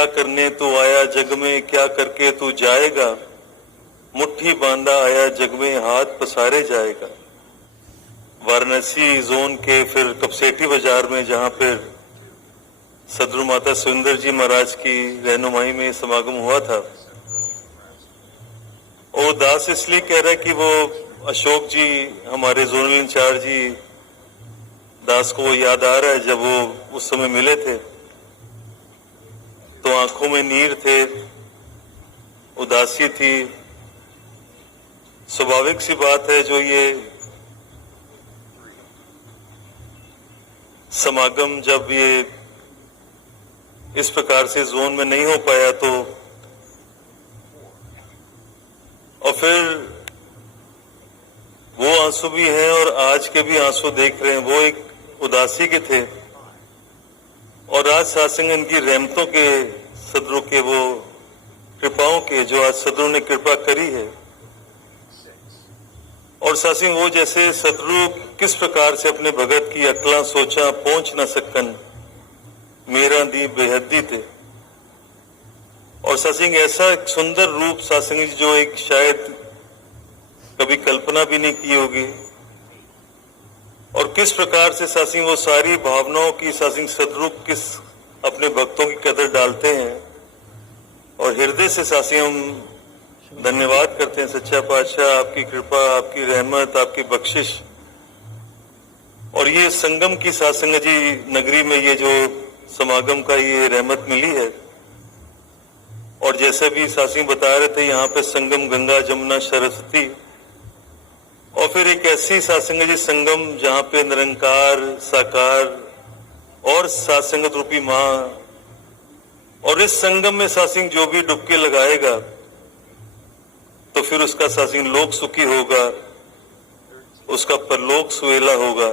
क्या करने तू आया जग में, क्या करके तू जाएगा, मुट्ठी बांधा आया जग में, हाथ पसारे जाएगा। वाराणसी जोन के फिर कपसेठी बाजार में, जहां फिर सदगुरु माता सुंदर जी महाराज की रहनुमाई में समागम हुआ था, वो दास इसलिए कह रहा है कि वो अशोक जी हमारे जोनल इंचार्ज जी दास को वो याद आ रहा है जब वो उस समय मिले थे तो आंखों में नीर थे, उदासी थी। स्वाभाविक सी बात है, जो ये समागम जब ये इस प्रकार से जोन में नहीं हो पाया तो, और फिर वो आंसू भी हैं और आज के भी आंसू देख रहे हैं, वो एक उदासी के थे। और आज सात्संग इनकी रहमतों के, सदगुरु के वो कृपाओं के, जो आज सदगुरु ने कृपा करी है। और सासिंग वो जैसे सदगुरु किस प्रकार से अपने भगत की अकला सोचा पहुंच न सकन, मेरा दी बेहदी थे। और सासिंग ऐसा एक सुंदर रूप सासिंग जो एक शायद कभी कल्पना भी नहीं की होगी। और किस प्रकार से सासिंग वो सारी भावनाओं की सासिंग सदगुरु किस अपने भक्तों की कदर डालते हैं। और हृदय से सासिंग हम धन्यवाद करते हैं सच्चा पातशाह, आपकी कृपा, आपकी रहमत, आपकी बख्शिश। और ये संगम की सासंग जी नगरी में ये जो समागम का ये रहमत मिली है। और जैसे भी सासिंग बता रहे थे, यहाँ पे संगम गंगा जमुना सरस्वती, और फिर एक ऐसी सासंग जी संगम जहाँ पे निरंकार साकार और सासंगत रूपी माँ। और इस संगम में सासिंग जो भी डुबकी लगाएगा तो फिर उसका सासिंग लोक सुखी होगा, उसका परलोक सुहेला होगा।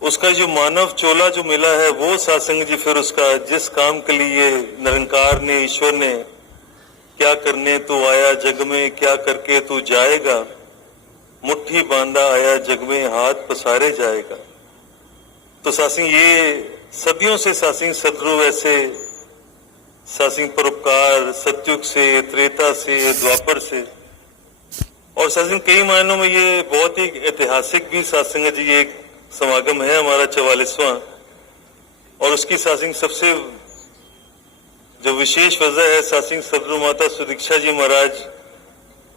उसका जो मानव चोला जो मिला है वो सासंग जी फिर उसका जिस काम के लिए निरंकार ने, ईश्वर ने, क्या करने तू आया जग में, क्या करके तू जाएगा, मुट्ठी बांधा आया जग में, हाथ पसारे जाएगा। तो सासिंग ये सदियों से सासिंग सदगुरु ऐसे सासिंग परोपकार सतयुग से, त्रेता से, द्वापर से, और सासिंग कई मायनों में ये बहुत ही ऐतिहासिक भी सासिंग जी एक समागम है हमारा 44वां। और उसकी सासिंग सबसे जो विशेष वजह है, सासिंग सदगुरु माता सुदीक्षा जी महाराज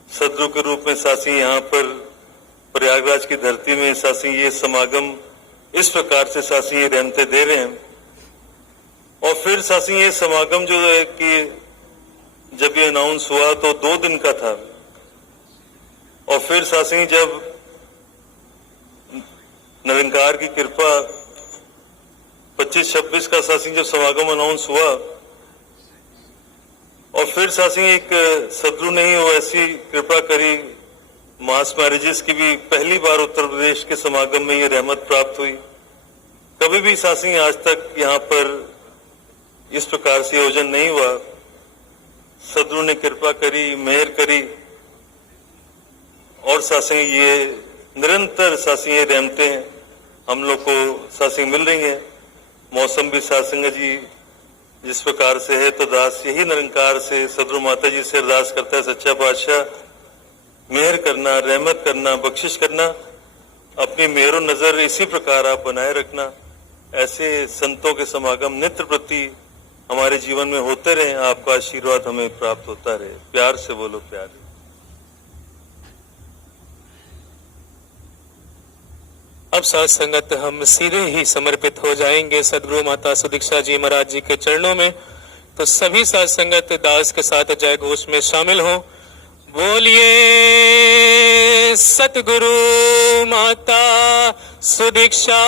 सदगुरु के रूप में सासिंग यहाँ पर प्रयागराज की धरती में सासिंग ये समागम इस प्रकार से सासिंग ये रहमतें दे रहे हैं। और फिर सासिंग ये समागम जो है कि जब ये अनाउंस हुआ तो 2 दिन का था। और फिर सासिंग जब निरंकार की कृपा 25-26 का सासिंग जब समागम अनाउंस हुआ, और फिर सासिंग एक सदगुरु ने ही वो ऐसी कृपा करी, मास मैरिजेस की भी पहली बार उत्तर प्रदेश के समागम में ये रहमत प्राप्त हुई। कभी भी सासिंग आज तक यहाँ पर इस प्रकार से आयोजन नहीं हुआ। सदगुरु ने कृपा करी, मेहर करी, और सासिंग ये निरंतर सासिंग ये रहमतें हम लोग को सासिंग मिल रही है। मौसम भी सासिंग जी जिस प्रकार से है, तो दास यही निरंकार से सदगुरु माता जी से अरदास करता है, सच्चा पातशाह मेहर करना, रहमत करना, बख्शिश करना, अपनी मेहर और नजर इसी प्रकार आप बनाए रखना। ऐसे संतों के समागम नित्य प्रति हमारे जीवन में होते रहे, आपका आशीर्वाद हमें प्राप्त होता रहे। प्यार से बोलो प्यारे। अब साथ संगत हम सीधे ही समर्पित हो जाएंगे सदगुरु माता सुदीक्षा जी महाराज जी के चरणों में। तो सभी साथ संगत दास के साथ जय घोष में शामिल हो। बोलिए सतगुरु माता सुदीक्षा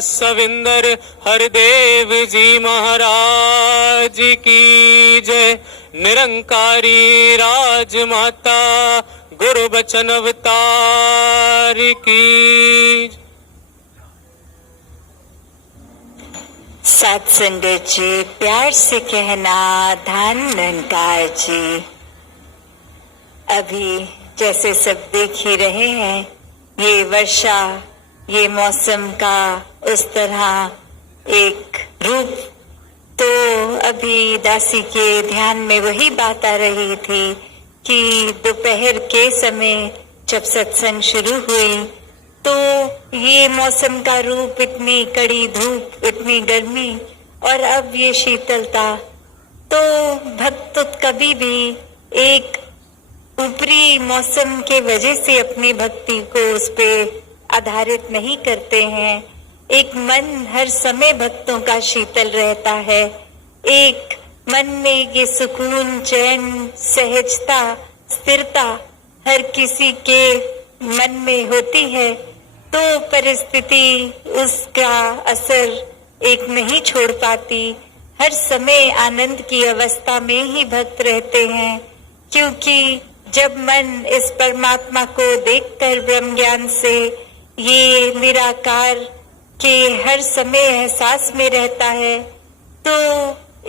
सविंदर हरदेव जी महाराज की जय। निरंकारी राजमाता गुरु बचन अवतार की। साथ संगत जी प्यार से कहना धन निरंकार जी। अभी जैसे सब देख ही रहे हैं, ये वर्षा, ये मौसम का उस तरह एक रूप तो अभी भी दासी के ध्यान में वही बात आ रही थी कि दोपहर के समय जब सत्संग शुरू हुई तो ये मौसम का रूप, इतनी कड़ी धूप, इतनी गर्मी और अब ये शीतलता, तो भक्त तो कभी भी एक ऊपरी मौसम के वजह से अपनी भक्ति को उस पे आधारित नहीं करते हैं। एक मन हर समय भक्तों का शीतल रहता है। एक मन में ये सुकून, चैन, सहजता, स्थिरता हर किसी के मन में होती है, तो परिस्थिति उसका असर एक नहीं छोड़ पाती। हर समय आनंद की अवस्था में ही भक्त रहते हैं, क्योंकि जब मन इस परमात्मा को देखकर ब्रह्म ज्ञान से ये निराकार के हर समय एहसास में रहता है, तो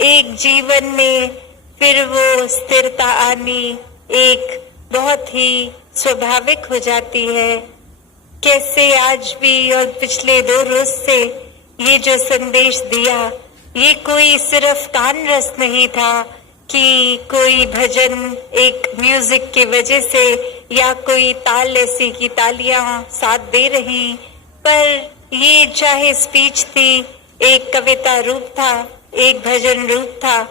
एक जीवन में फिर वो स्थिरता आनी एक बहुत ही स्वाभाविक हो जाती है। कैसे आज भी और पिछले 2 रोज से ये जो संदेश दिया, ये कोई सिर्फ कान रस नहीं था कि कोई भजन एक म्यूजिक की वजह से या कोई ताल ऐसी की तालियां साथ दे रही, पर ये चाहे स्पीच थी, एक कविता रूप था, एक भजन रूप था,